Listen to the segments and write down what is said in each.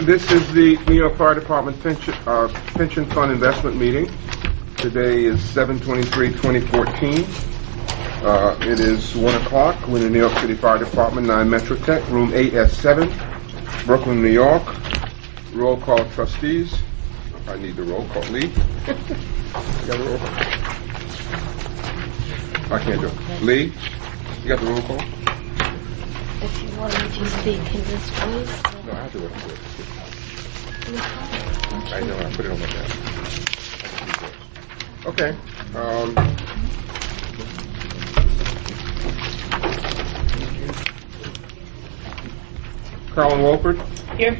This is the New York Fire Department Pension Fund Investment Meeting. Today is 7/23/2014. It is 1 o'clock. We're in the New York City Fire Department, 9 Metrotech, room 8S7, Brooklyn, New York. Roll call trustees. I need the roll call. Lee? You got the roll call? I can't do it. Lee? You got the roll call? If you want me to speak in this voice. No, I do it. I know, I put it on my desk. Okay. Carlin Wolford. Here.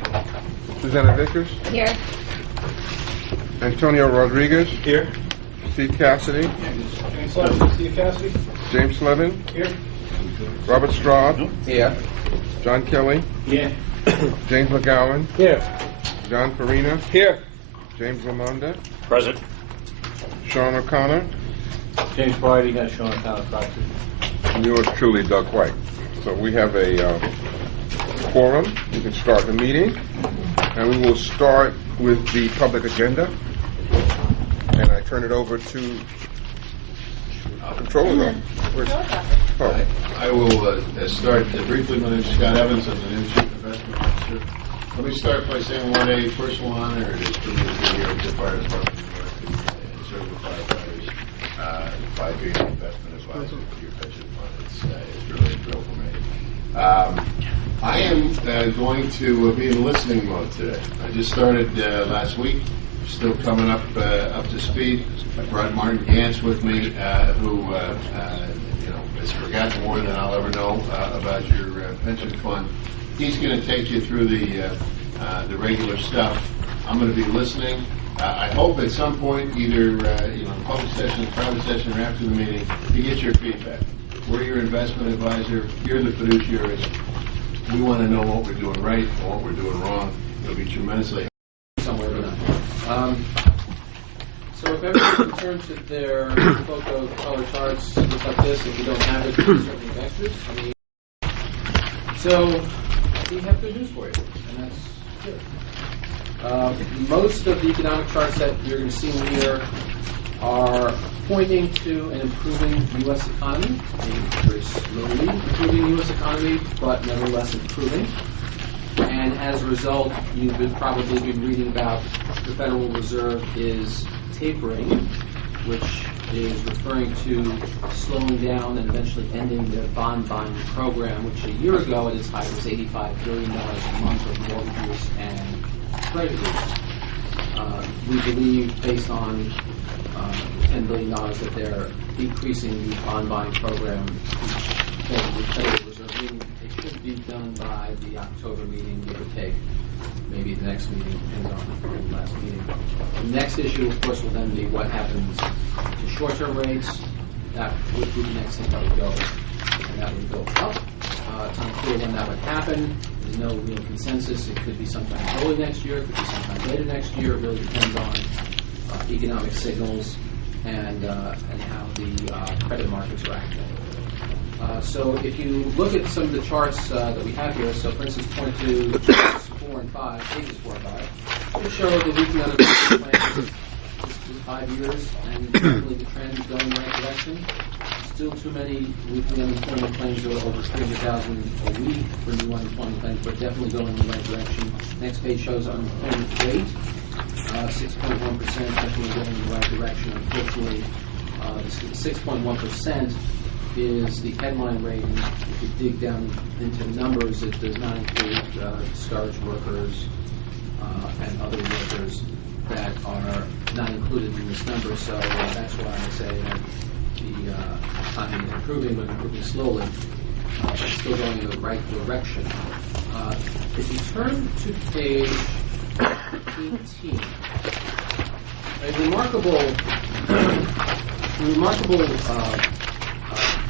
Susanna Vickers. Here. Antonio Rodriguez. Here. Steve Cassidy. James Levin. Steve Cassidy. James Levin. Here. Robert Straub. Here. John Kelly. Here. James McGowan. Here. John Farina. Here. James Lamonda. Present. Sean O'Connor. James Brady has Sean O'Connor proxy. And yours truly, Doug White. So we have a quorum. We can start the meeting. And we will start with the public agenda. And I turn it over to Controller. Oh. I will start briefly. My name is Scott Evans. I'm the new Chief Investment Officer. Let me start by saying what a personal honor it is for me to be here at the Fire Department of New York and serve the firefighters, 5 years investment advisor to your pension fund. It's really a thrill for me. I am going to be in listening mode today. I just started last week. Still coming up to speed. I brought Martin Gantz with me, who has forgotten more than I'll ever know about your pension fund. He's going to take you through the regular stuff. I'm going to be listening. I hope at some point, either public session, private session, or after the meeting, to get your feedback. We're your investment advisor. You're the fiduciaries. We want to know what we're doing right and what we're doing wrong. It'll be tremendously somewhere but not. So if everyone turns to their photo color charts, it looks like this. If you don't have it, certain investors. So we have good news for you, and that's good. Most of the economic charts that you're going to see in here are pointing to an improving U.S. economy, a very slowly improving U.S. economy, but nevertheless improving. And as a result, you've probably been reading about the Federal Reserve is tapering, which is referring to slowing down and eventually ending their bond buying program, which a year ago at its height was $85 billion a month of mortgages and treasuries. We believe, based on $10 billion, that they're decreasing the bond buying program for the Federal Reserve, meaning it should be done by the October meeting, give or take. Maybe the next meeting, depends on the last meeting. The next issue, of course, will then be what happens to short-term rates. That would be the next thing that would go, and that would go up. It's unclear when that would happen. There's no real consensus. It could be sometime early next year. It could be sometime later next year. It really depends on economic signals and how the credit markets are acting. So if you look at some of the charts that we have here, so for instance, point to pages 4 and 5, to show the weekly unemployment claims is 5 years, and definitely the trend is going in the right direction. Still too many weekly unemployment claims, over 300,000 a week for new unemployment claims, but definitely going in the right direction. Next page shows unemployment rate, 6.1%, definitely going in the right direction. Unfortunately, 6.1% is the headline rate, and if you dig down into the numbers, it does not include storage workers and other workers that are not included in this number. So that's why I say that the economy is improving, but improving slowly. It's still going in the right direction. If you turn to page 18, a remarkable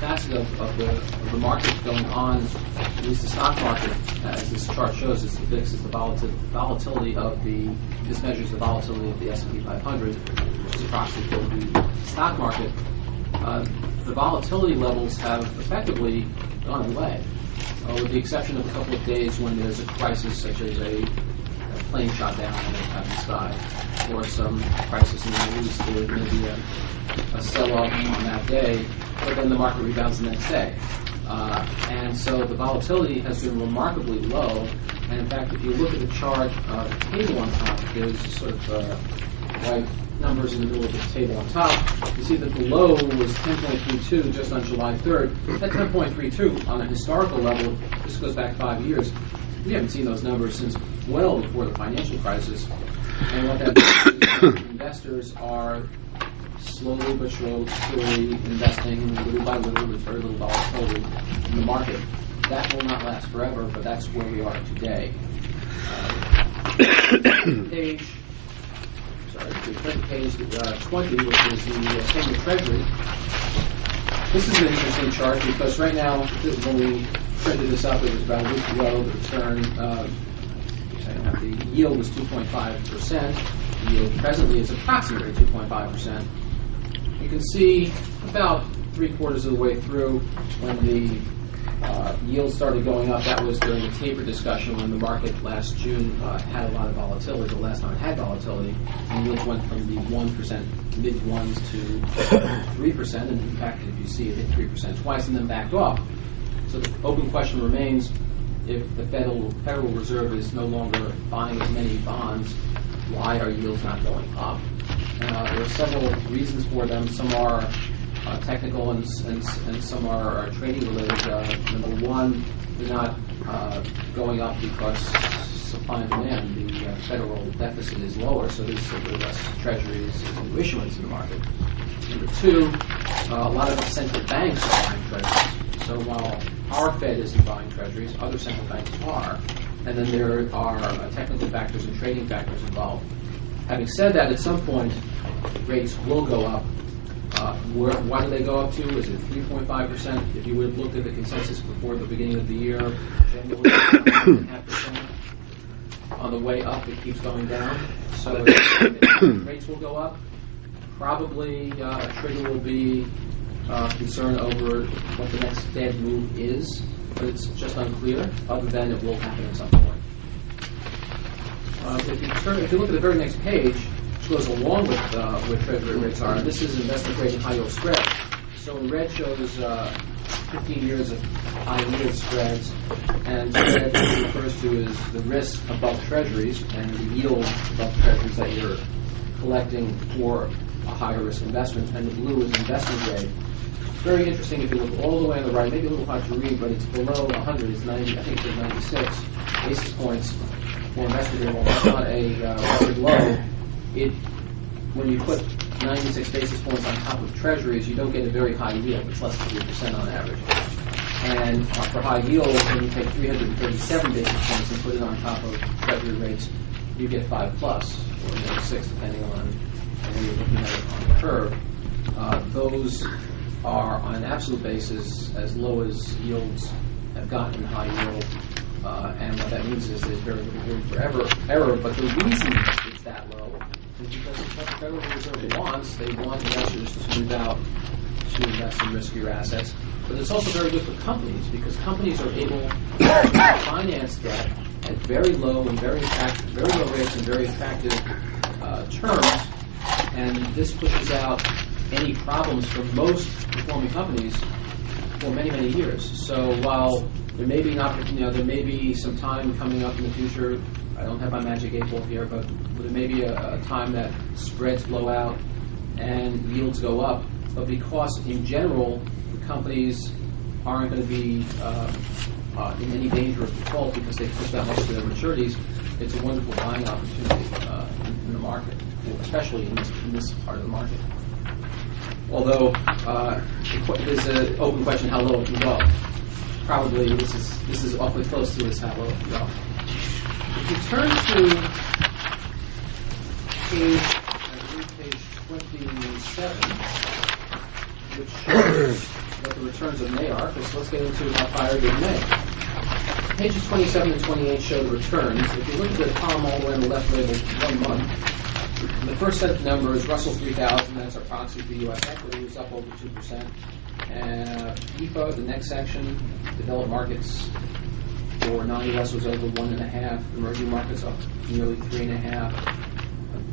facet of the market going on, at least the stock market, as this chart shows, is the VIX, is the volatility of this measures the volatility of the S&P 500, which is a proxy for the stock market. The volatility levels have effectively gone away, with the exception of a couple of days when there's a crisis such as a plane shot down in the sky, or some crisis in the Middle East. There may be a sell-off on that day, but then the market rebounds the next day. And so the volatility has been remarkably low. And in fact, if you look at the chart, the table on top, there's sort of white numbers in the middle of the table on top. You see that the low was 10.32 just on July 3rd. At 10.32 on a historical level, this goes back 5 years. We haven't seen those numbers since well before the financial crisis. And what that means is investors are slowly but surely investing little by little with very little volatility in the market. That will not last forever, but that's where we are today. Page 20, which is the 10-year Treasury. This is an interesting chart because right now, when we printed this up, it was about a week ago. The return, the yield was 2.5%. The yield presently is approximately 2.5%. You can see about 3/4 of the way through when the yield started going up. That was during the taper discussion when the market last June had a lot of volatility. The last time it had volatility, and yields went from the 1%, mid-ones to 3%, and in fact, if you see it hit 3% twice and then backed off. So the open question remains, if the Federal Reserve is no longer buying as many bonds, why are yields not going up? There are several reasons for them. Some are technical and some are trading related. Number one, they're not going up because supply and demand. The federal deficit is lower, so there's simply less treasuries and new issuance in the market. Number two, a lot of central banks are buying treasuries. So while our Fed isn't buying treasuries, other central banks are. And then there are technical factors and trading factors involved. Having said that, at some point, rates will go up. Why do they go up to? Is it 3.5%? If you would have looked at the consensus before the beginning of the year, January 3.5%. On the way up, it keeps going down. So rates will go up. Probably a trigger will be concern over what the next Fed move is, but it's just unclear, other than it will happen at some point. If you look at the very next page, which goes along with where Treasury rates are, and this is investment grade and high yield spread. So in red shows 15 years of high yield spreads, and spread refers to is the risk above Treasuries and the yield above Treasuries that you're collecting for a higher risk investment, and the blue is investment grade. It's very interesting if you look all the way on the right, maybe a little hard to read, but it's below 100, it's 90, I think it's 96 basis points for investment grade. Well, that's not a record low. When you put 96 basis points on top of treasuries, you don't get a very high yield. It's less than 3% on average. And for high yield, when you take 337 basis points and put it on top of treasury rates, you get 5+, or 6, depending on when you're looking at it on the curve. Those are, on an absolute basis, as low as yields have gotten in high yield. And what that means is there's very little room for error. But the reason it's that low is because what the Federal Reserve wants, they want investors to move out to invest in riskier assets. But it's also very good for companies because companies are able to finance debt at very low and very low rates and very attractive terms. And this pushes out any problems for most performing companies for many, many years. So while there may be there may be some time coming up in the future. I don't have my magic 8 ball here, but there may be a time that spreads blow out and yields go up. But because in general the companies aren't going to be in any danger of default because they pushed out most of their maturities, it's a wonderful buying opportunity in the market, especially in this part of the market. Although there's an open question how low it can go. Probably this is awfully close to how low it can go. If you turn to page 27, which shows what the returns of May are, so let's get into how fire did May. Pages 27 and 28 show the returns. If you look at the column all the way on the left labeled 1 month, the first set of numbers, Russell 3000, that's our proxy for U.S. equity, was up over 2%. EFO, the next section, developed markets for non-US was over 1.5, emerging markets up nearly 3.5.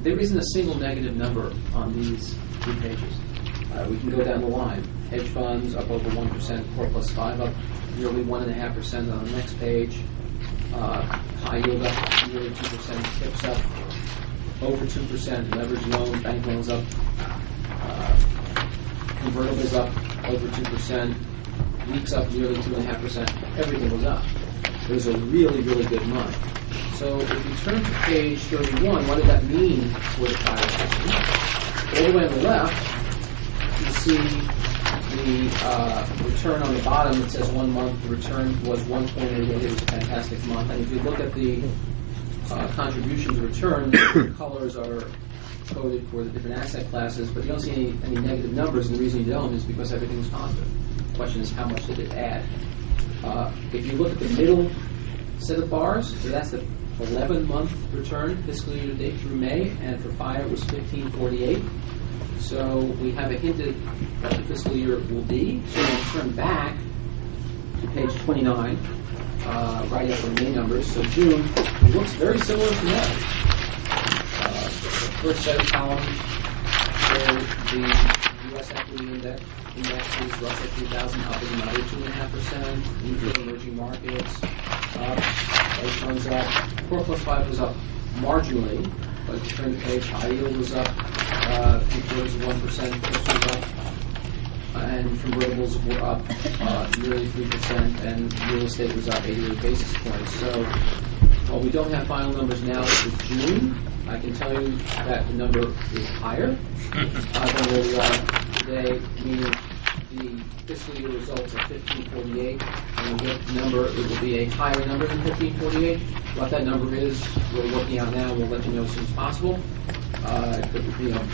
There isn't a single negative number on these 2 pages. We can go down the line. Hedge funds up over 1%, core plus 5 up nearly 1.5% on the next page. High yield up nearly 2%, tips up over 2%, leverage loans, bank loans up, convertibles up over 2%, weeks up nearly 2.5%. Everything was up. It was a really, really good month. So if you turn to page 31, what did that mean for the fire section? All the way on the left, you see the return on the bottom. It says 1 month. The return was 1.88. It was a fantastic month. And if you look at the contribution to return, the colors are coded for the different asset classes, but you don't see any negative numbers, and the reason you don't is because everything was positive. The question is, how much did it add? If you look at the middle set of bars, so that's the 11-month return, fiscal year to date through May, and for fire it was 1548. So we have a hint at what the fiscal year will be. So we'll turn back to page 29, right after the May numbers. So June looks very similar to May. The first set of columns show the U.S. equity indexes, Russell 3000 up another 2.5%, Info emerging markets up, hedge funds up, core plus 5 was up marginally, but if you turn the page, high yield was up 0.75%, tips was up, and convertibles were up nearly 3%, and real estate was up 88 basis points. So while we don't have final numbers now for June, I can tell you that the number is higher than where we are today, meaning the fiscal year results are 1548, and the number, it will be a higher number than 1548. What that number is, we're working out now, we'll let you know as soon as possible.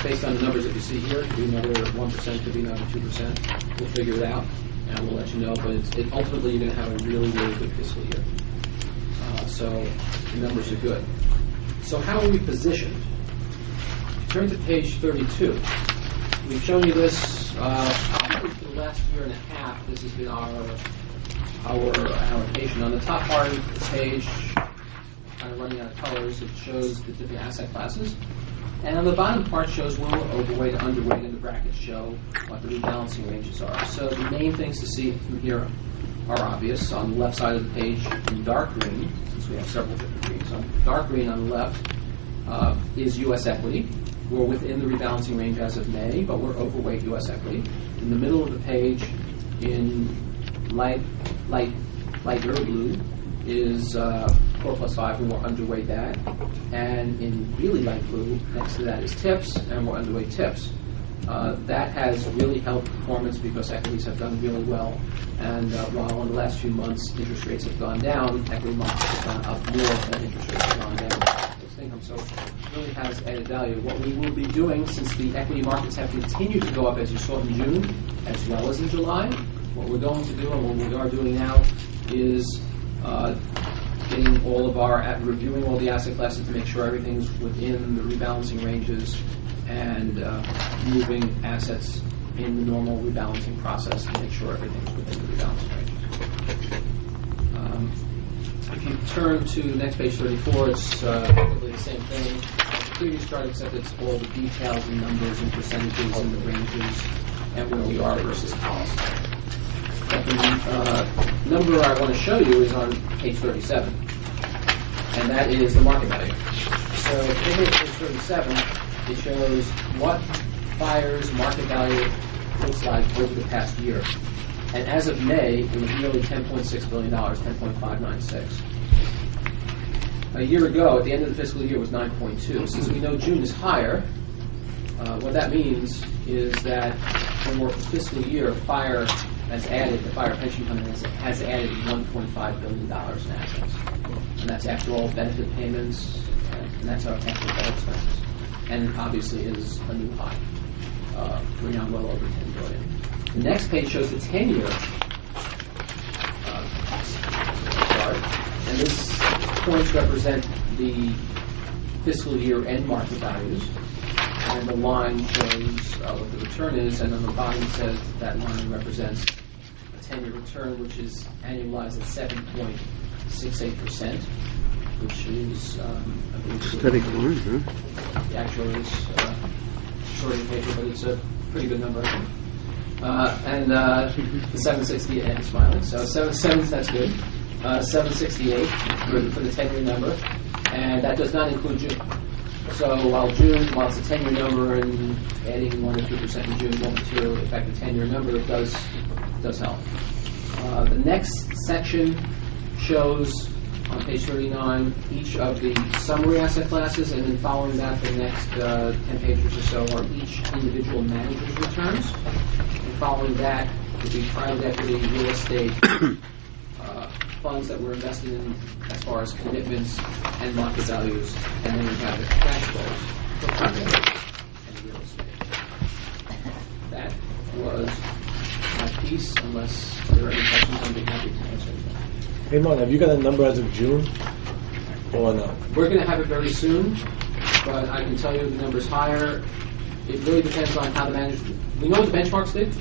Based on the numbers that you see here, it could be another 1%, could be another 2%. We'll figure it out, and we'll let you know, but ultimately you're going to have a really, really good fiscal year. So the numbers are good. So how are we positioned? Turn to page 32. We've shown you this probably for the last year and a half. This has been our allocation. On the top part of the page, kind of running out of colors, it shows the different asset classes. And on the bottom part shows where we're overweight, underweight, and the brackets show what the rebalancing ranges are. So the main things to see from here are obvious. On the left side of the page in dark green, since we have several different greens, on dark green on the left is U.S. equity. We're within the rebalancing range as of May, but we're overweight U.S. equity. In the middle of the page in lighter blue is core plus 5, and we're underweight that. And in really light blue, next to that is tips, and we're underweight tips. That has really helped performance because equities have done really well. And while in the last few months interest rates have gone down, equity markets have gone up more than interest rates have gone down. Fixed income, so it really has added value. What we will be doing, since the equity markets have continued to go up as you saw in June, as well as in July, what we're going to do and what we are doing now is getting all of reviewing all the asset classes to make sure everything's within the rebalancing ranges and moving assets in the normal rebalancing process to make sure everything's within the rebalancing ranges. If you turn to the next page 34, it's effectively the same thing as the previous chart, except it's all the details and numbers and percentages and the ranges and where we are versus policy. But the number I want to show you is on page 37, and that is the market value. So in page 37, it shows what Fire's market value looks like over the past year. And as of May, it was nearly $10.6 billion, 10.596. A year ago, at the end of the fiscal year, it was 9.2. Since we know June is higher, what that means is that for the fiscal year, Fire has added, the Fire Pension Fund has added $1.5 billion in assets. And that's after all benefit payments, and that's after all expenses. And obviously is a new high. We're now well over $10 billion. The next page shows the 10-year chart, and this points represent the fiscal year end market values. and the line shows what the return is, and on the bottom it says that line represents a 10-year return, which is annualized at 7.68%, which is, I believe, Steady climb, huh? the actual is short in paper, but it's a pretty good number, I think. And the 768, and smiling, so 7, that's good. 768 for the 10-year number, and that does not include June. So while it's a 10-year number and adding 1 or 2% in June won't materially affect the 10-year number, it does help. The next section shows on page 39 each of the summary asset classes, and then following that, the next 10 pages or so are each individual manager's returns. And following that would be private equity, real estate, funds that we're invested in as far as commitments and market values, and then we have the cash flows for private equity and real estate. That was my piece. Unless there are any questions, I'd be happy to answer them. Hey, Mon, have you got a number as of June or no? We're going to have it very soon, but I can tell you the number's higher. It really depends on how the manager. We know what the benchmarks did,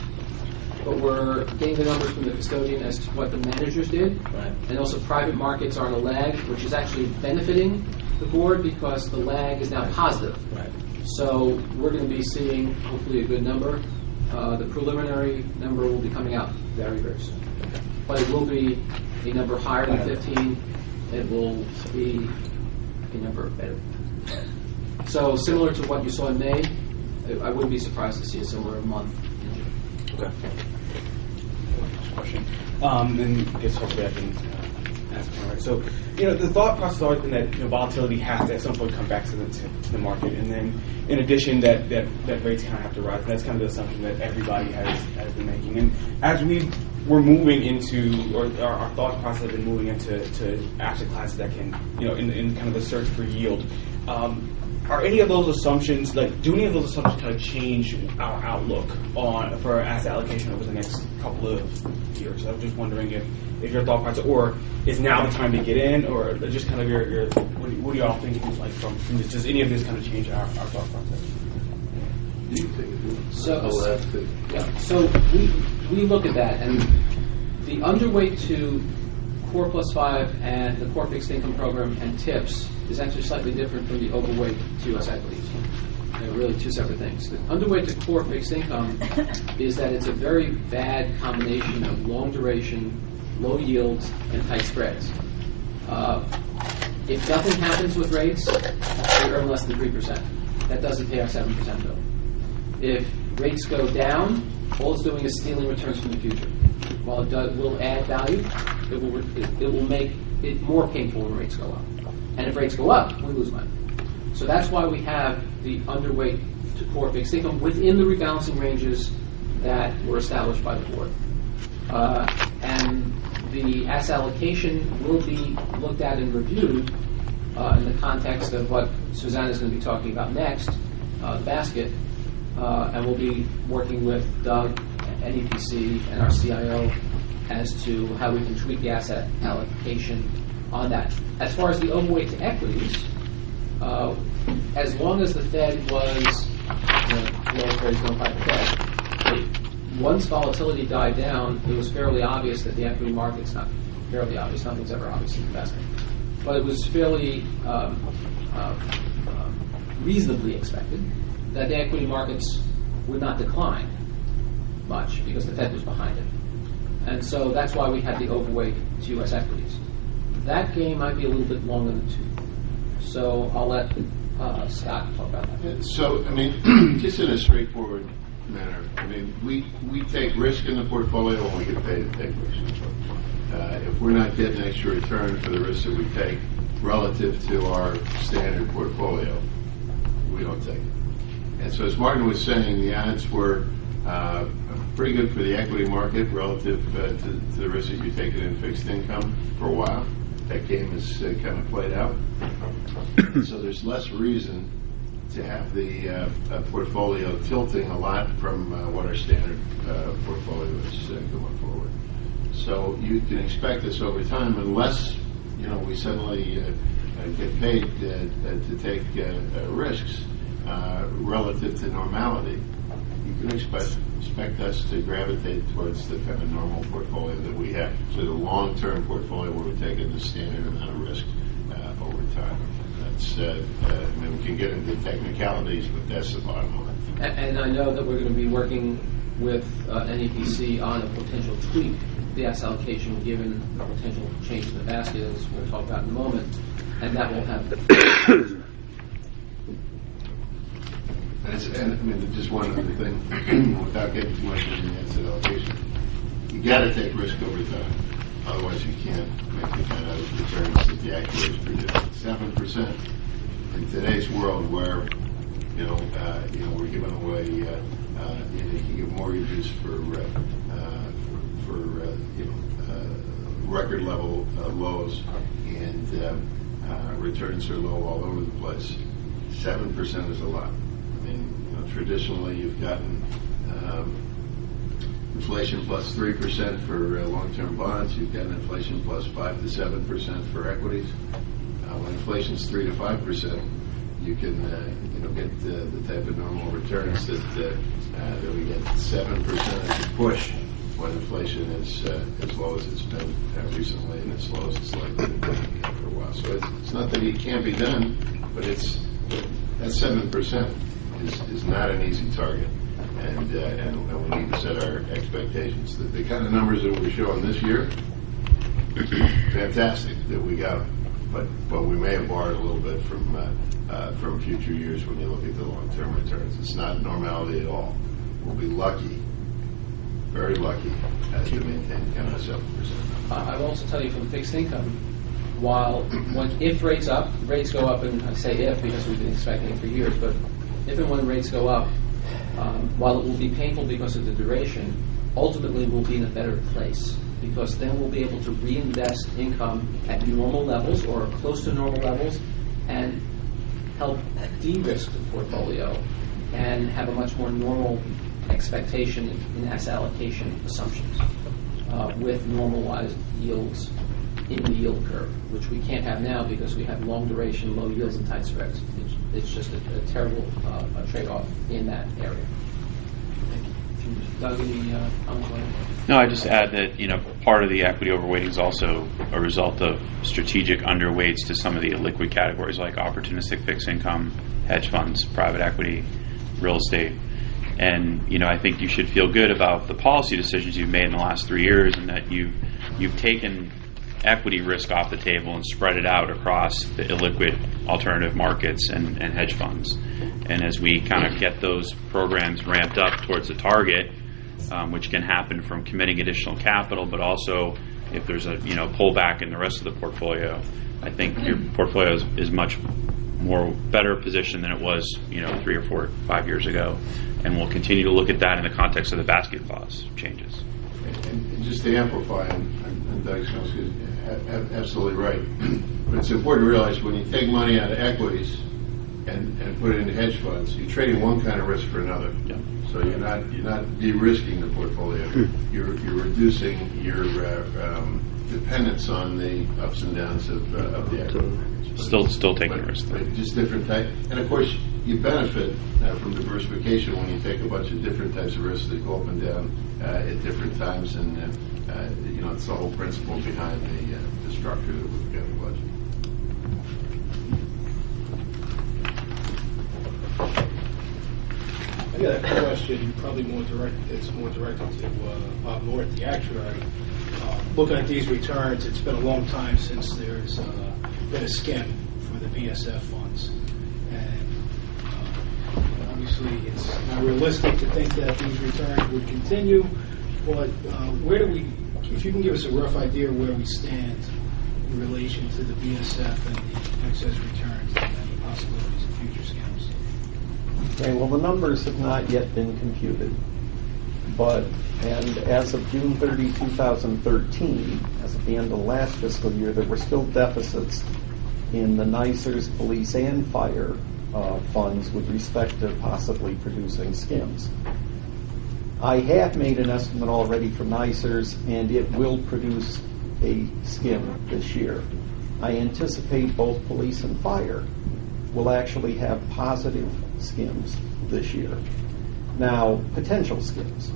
but we're getting the numbers from the custodian as to what the managers did. Right. And also private markets are on a lag, which is actually benefiting the board because the lag is now positive. Right. So we're going to be seeing hopefully a good number. The preliminary number will be coming out very, very soon. But it will be a number higher than 15. It will be a number better. So similar to what you saw in May, I wouldn't be surprised to see a similar month in June. Okay. Question. And I guess hopefully I can ask one, right? So, the thought process has always been that volatility has to at some point come back to the market, and then in addition that rates kind of have to rise. That's kind of the assumption that everybody has been making. And as we're moving into, or our thought process has been moving into asset classes that can, in kind of the search for yield. Are any of those assumptions, do any of those assumptions kind of change our outlook for asset allocation over the next couple of years? I was just wondering if your thought process, or is now the time to get in, or just kind of your what do y'all think from this? Does any of this kind of change our thought process? So we look at that, and the underweight to Core Plus 5 and the Core Fixed Income Program and TIPS is actually slightly different from the overweight to U.S. equities. They're really two separate things. The underweight to Core Fixed Income is that it's a very bad combination of long duration, low yields, and tight spreads. If nothing happens with rates, we earn less than 3%. That doesn't pay our 7% bill. If rates go down, all it's doing is stealing returns from the future. While it will add value, it will make it more painful when rates go up. And if rates go up, we lose money. So that's why we have the underweight to core fixed income within the rebalancing ranges that were established by the board. And the asset allocation will be looked at and reviewed in the context of what Susanna is going to be talking about next, the basket. And we'll be working with Doug and NEPC and our CIO as to how we can tweak the asset allocation on that. As far as the overweight to equities, as long as the Fed was, going by the Fed, once volatility died down, it was fairly obvious that the equity markets, not fairly obvious, nothing's ever obvious in investing, but it was fairly reasonably expected that the equity markets would not decline much because the Fed was behind it. And so that's why we had the overweight to U.S. equities. That game might be a little bit longer than two. So I'll let Scott talk about that. So, just in a straightforward manner, we take risk in the portfolio when we get paid to take risk. If we're not getting extra return for the risk that we take relative to our standard portfolio, we don't take it. And so as Martin was saying, the odds were pretty good for the equity market relative to the risk that you're taking in fixed income for a while. That game has kind of played out. So there's less reason to have the portfolio tilting a lot from what our standard portfolio is going forward. So you can expect this over time, unless we suddenly get paid to take risks. relative to normality, you can expect us to gravitate towards the kind of normal portfolio that we have. So the long-term portfolio where we're taking the standard amount of risk over time. That's, I mean, we can get into technicalities, but that's the bottom line. And I know that we're going to be working with NEPC on a potential tweak to the asset allocation given the potential change in the basket, as we'll talk about in a moment, and that will have. And I mean, just one other thing, without getting too much into the asset allocation, you got to take risk over time. Otherwise, you can't make the kind of returns that the actuaries predict. 7% in today's world, where we're giving away, you can get mortgages for record level lows, and returns are low all over the place. 7% is a lot. I mean, traditionally you've gotten inflation plus 3% for long-term bonds. You've got inflation plus 5 to 7% for equities. When inflation's 3 to 5%, you can get the type of normal returns that we get 7% as a push when inflation is as low as it's been recently, and as low as it's likely to be for a while. So it's not that it can't be done, but that 7% is not an easy target, and we need to set our expectations. The kind of numbers that we're showing this year, fantastic that we got them, but we may have borrowed a little bit from future years when you look at the long-term returns. It's not normality at all. We'll be lucky, very lucky, to maintain kind of 7%. I will also tell you from fixed income, if rates go up, and I say if because we've been expecting it for years, but if and when rates go up, while it will be painful because of the duration, ultimately we'll be in a better place, because then we'll be able to reinvest income at normal levels or close to normal levels and help de-risk the portfolio and have a much more normal expectation in asset allocation assumptions with normalized yields in the yield curve, which we can't have now because we have long duration, low yields, and tight spreads. It's just a terrible trade-off in that area. Thank you. Doug, any comments on that? No, I just add that part of the equity overweighting is also a result of strategic underweights to some of the illiquid categories like opportunistic fixed income, hedge funds, private equity, real estate. And I think you should feel good about the policy decisions you've made in the last 3 years, and that you've taken equity risk off the table and spread it out across the illiquid alternative markets and hedge funds. And as we kind of get those programs ramped up towards the target, which can happen from committing additional capital, but also if there's a pullback in the rest of the portfolio, I think your portfolio is much more better positioned than it was 3 or 4 or 5 years ago, and we'll continue to look at that in the context of the basket clause changes. And just to amplify, and Doug's absolutely right, but it's important to realize when you take money out of equities and put it into hedge funds, you're trading one kind of risk for another. Yeah. So you're not de-risking the portfolio. You're reducing your dependence on the ups and downs of the equity markets. Still taking risk. But just different type. And of course, you benefit from diversification when you take a bunch of different types of risks that go up and down at different times, and it's the whole principle behind the structure that we've got in the budget. I got a question, probably more directed to Bob North, the actuary. Looking at these returns, it's been a long time since there's been a skim for the VSF funds. And obviously it's not realistic to think that these returns would continue, but if you can give us a rough idea of where we stand in relation to the VSF and the excess returns and the possibilities of future skims. Okay, well, the numbers have not yet been computed, and as of June 30, 2013, as of the end of the last fiscal year, there were still deficits in the NYSERS, police, and fire funds with respect to possibly producing skims. I have made an estimate already for NYSERS, and it will produce a skim this year. I anticipate both police and fire will actually have positive skims this year. Now, potential skims.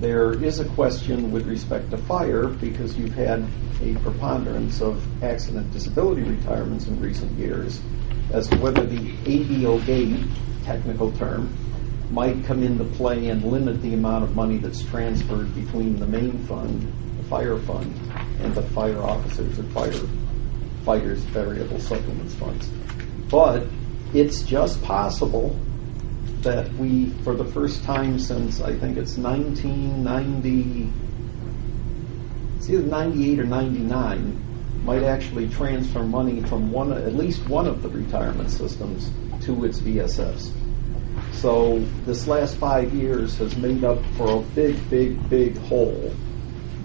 There is a question with respect to fire because you've had a preponderance of accident disability retirements in recent years as to whether the ABOG, technical term, might come into play and limit the amount of money that's transferred between the main fund, the fire fund, and the fire officers and firefighters variable supplements funds. But it's just possible that we, for the first time since I think it's 1990, it's either 98 or 99, might actually transfer money from at least one of the retirement systems to its VSS. So this last 5 years has made up for a big hole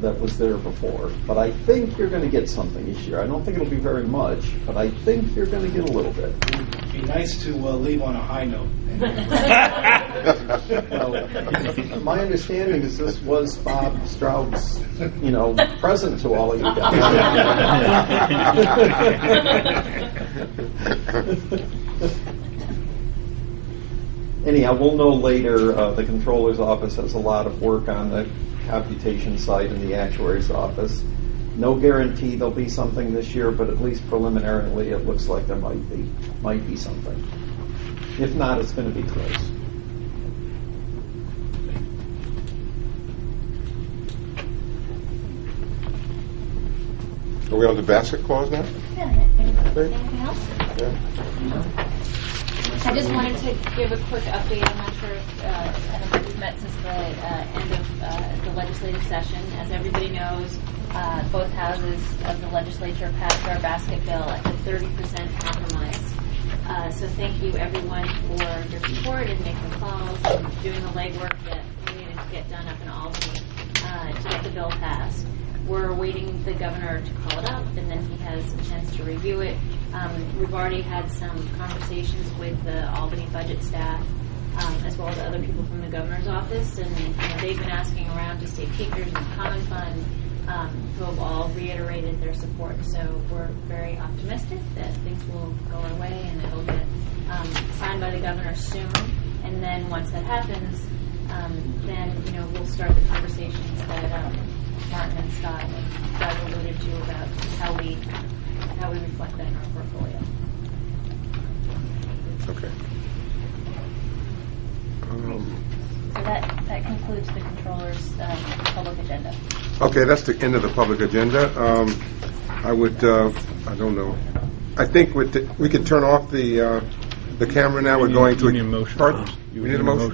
that was there before. But I think you're going to get something this year. I don't think it'll be very much, but I think you're going to get a little bit. It'd be nice to leave on a high note. Well, my understanding is this was Bob Straub's, present to all of you guys. Anyhow, we'll know later. The controller's office has a lot of work on the computation side in the actuary's office. No guarantee there'll be something this year, but at least preliminarily it looks like there might be something. If not, it's going to be close. Are we on the basket clause now? Yeah, anything else? Yeah. I just wanted to give a quick update. I'm not sure if I don't think we've met since the end of the legislative session. As everybody knows, both houses of the legislature passed our basket bill at the 30% compromise. So thank you, everyone, for your support and making calls and doing the legwork that we needed to get done up in Albany to get the bill passed. We're awaiting the governor to call it up, and then he has a chance to review it. We've already had some conversations with the Albany budget staff, as well as other people from the governor's office, and they've been asking around to state teachers and the Common Fund, who have all reiterated their support. So we're very optimistic that things will go our way and it'll get signed by the governor soon. And then once that happens, then we'll start the conversations that Martin and Scott alluded to about how we reflect that in our portfolio. Okay. So that concludes the controller's public agenda. Okay, that's the end of the public agenda. I would, I don't know. I think we can turn off the camera now. We're going to. You need a motion. Pardon? We need a motion.